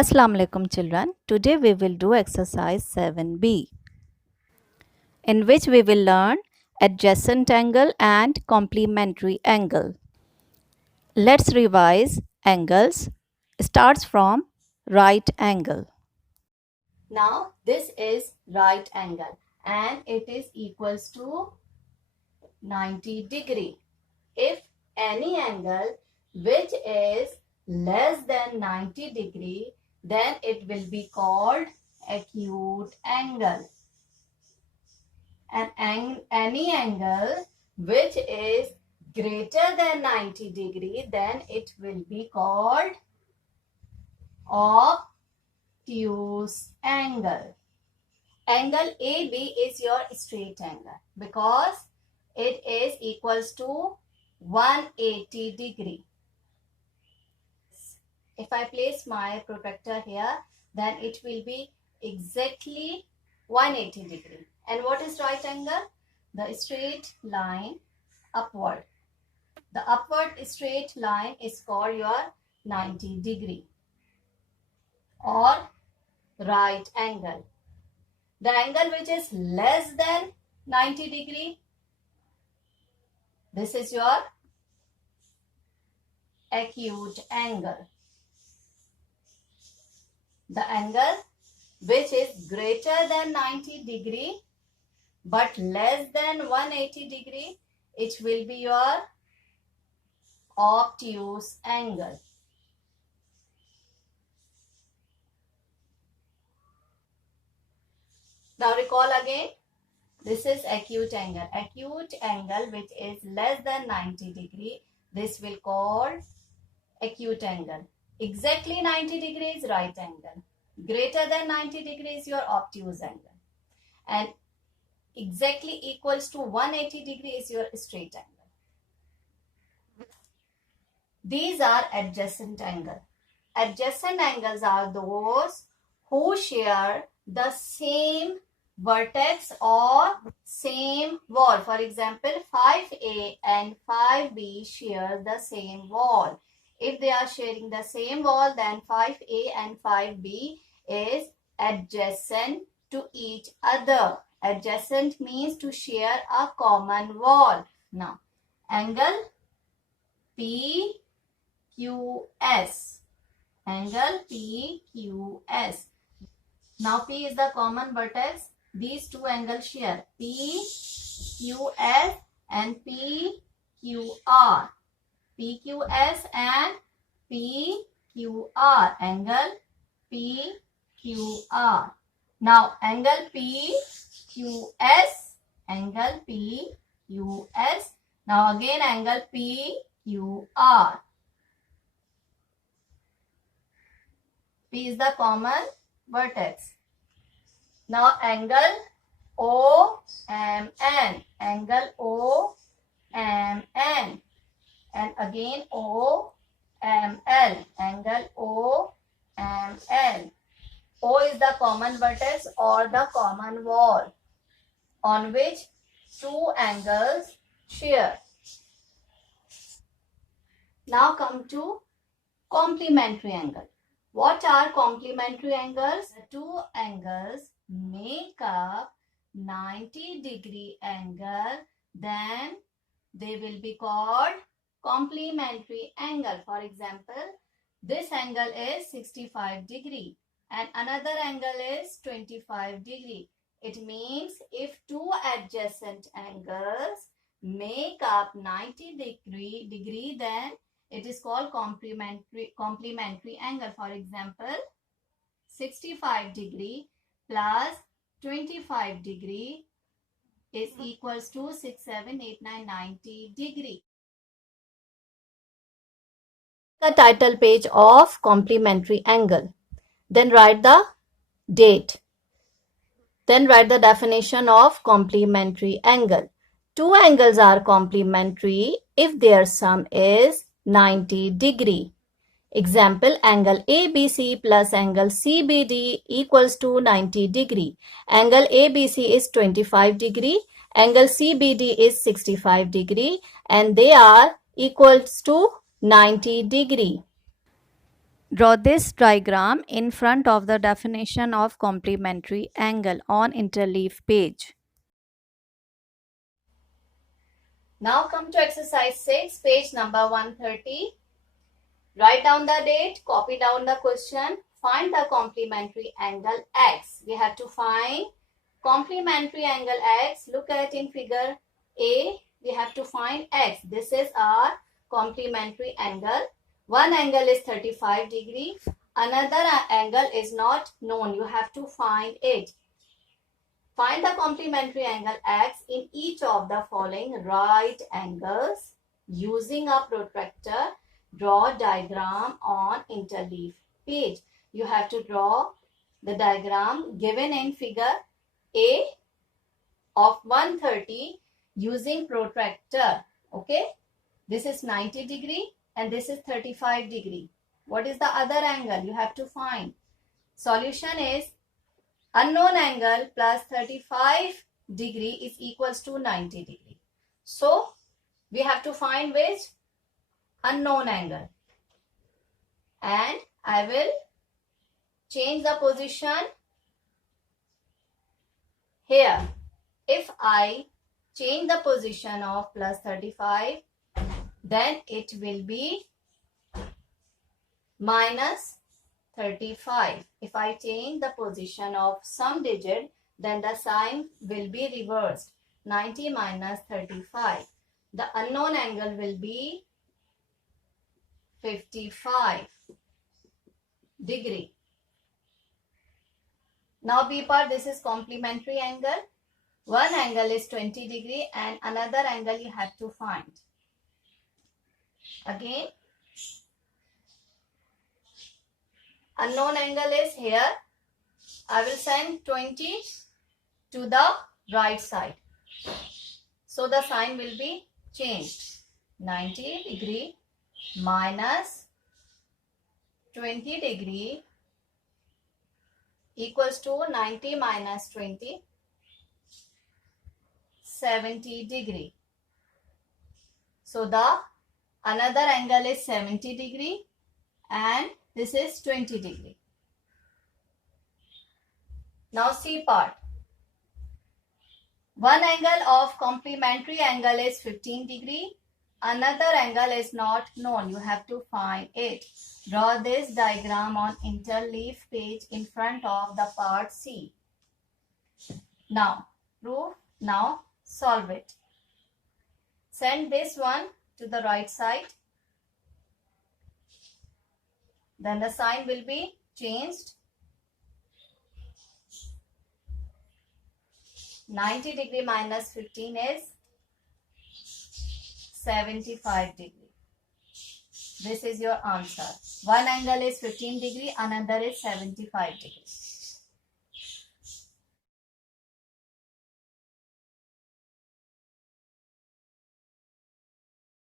Assalamu alaikum children. Today we will do exercise 7b, in which we will learn adjacent angle and complementary angle. Let's revise angles. Starts from right angle. Now this is right angle and it is equals to 90 degree. If any angle which is less than 90 degree, then it will be called acute angle. And any angle which is greater than 90 degree, then it will be called obtuse angle. Angle AB is your straight angle because it is equals to 180 degree. If I place my protractor here, then it will be exactly 180 degree. And what is right angle? The straight line upward. The upward straight line is called your 90 degree or right angle. The angle which is less than 90 degree, this is your acute angle. The angle which is greater than 90 degree but less than 180 degree, it will be your obtuse angle. Now recall again, this is acute angle. Acute angle which is less than 90 degree, this will call acute angle. Exactly 90 degree is right angle. Greater than 90 degree is your obtuse angle. And exactly equals to 180 degree is your straight angle. These are adjacent angle. Adjacent angles are those who share the same vertex or same wall. For example, 5A and 5B share the same wall. If they are sharing the same wall, then 5A and 5B is adjacent to each other. Adjacent means to share a common wall. Now, angle PQS. Angle PQS. Now, P is the common vertex. These two angles share PQS and PQR. PQS and PQR. Angle PQR. Now, angle PQS. Angle PQS. Now, again angle PQR. P is the common vertex. Now, angle OMN. Angle OMN. And again OML. Angle OML. O is the common vertex or the common wall on which two angles share. Now come to complementary angle. What are complementary angles? The two angles make up 90 degree angle, then they will be called complementary angle. For example, this angle is 65 degree and another angle is 25 degree. It means if two adjacent angles make up 90 degree, then it is called complementary angle. For example, 65 degree plus 25 degree is equals to 6, 7, 8, 9, 90 degree. The title page of complementary angle. Then write the date. Then write the definition of complementary angle. Two angles are complementary if their sum is 90 degree. Example, angle ABC plus angle CBD equals to 90 degree. Angle ABC is 25 degree. Angle CBD is 65 degree and they are equals to 90 degree. Draw this diagram in front of the definition of complementary angle on interleave page. Now come to exercise 6, page number 130. Write down the date, copy down the question, find the complementary angle x. We have to find complementary angle x. Look at in figure A, we have to find x. This is our complementary angle. One angle is 35 degree. Another angle is not known. You have to find it. Find the complementary angle x in each of the following right angles. Using a protractor, draw diagram on interleave page. You have to draw the diagram given in figure A of 130 using protractor. Okay, this is 90 degree and this is 35 degree. What is the other angle? You have to find. Solution is unknown angle plus 35 degree is equals to 90 degree. So we have to find which? Unknown angle. And I will change the position here. If I change the position of plus 35, then it will be minus 35. If I change the position of some digit, then the sign will be reversed. 90 minus 35. The unknown angle will be 55 degree. Now B part, this is complementary angle. One angle is 20 degree and another angle you have to find. Again, unknown angle is here. I will send 20 to the right side. So the sign will be changed. 90 degree minus 20 degree equals to 90 minus 20, 70 degree. So the another angle is 70 degree and this is 20 degree. Now C part. One angle of complementary angle is 15 degree. Another angle is not known. You have to find it. Draw this diagram on interleave page in front of the part C. Now proof. Now solve it. Send this one to the right side. Then the sign will be changed. 90 degree minus 15 is 75 degree. This is your answer. One angle is 15 degree, another is 75 degree.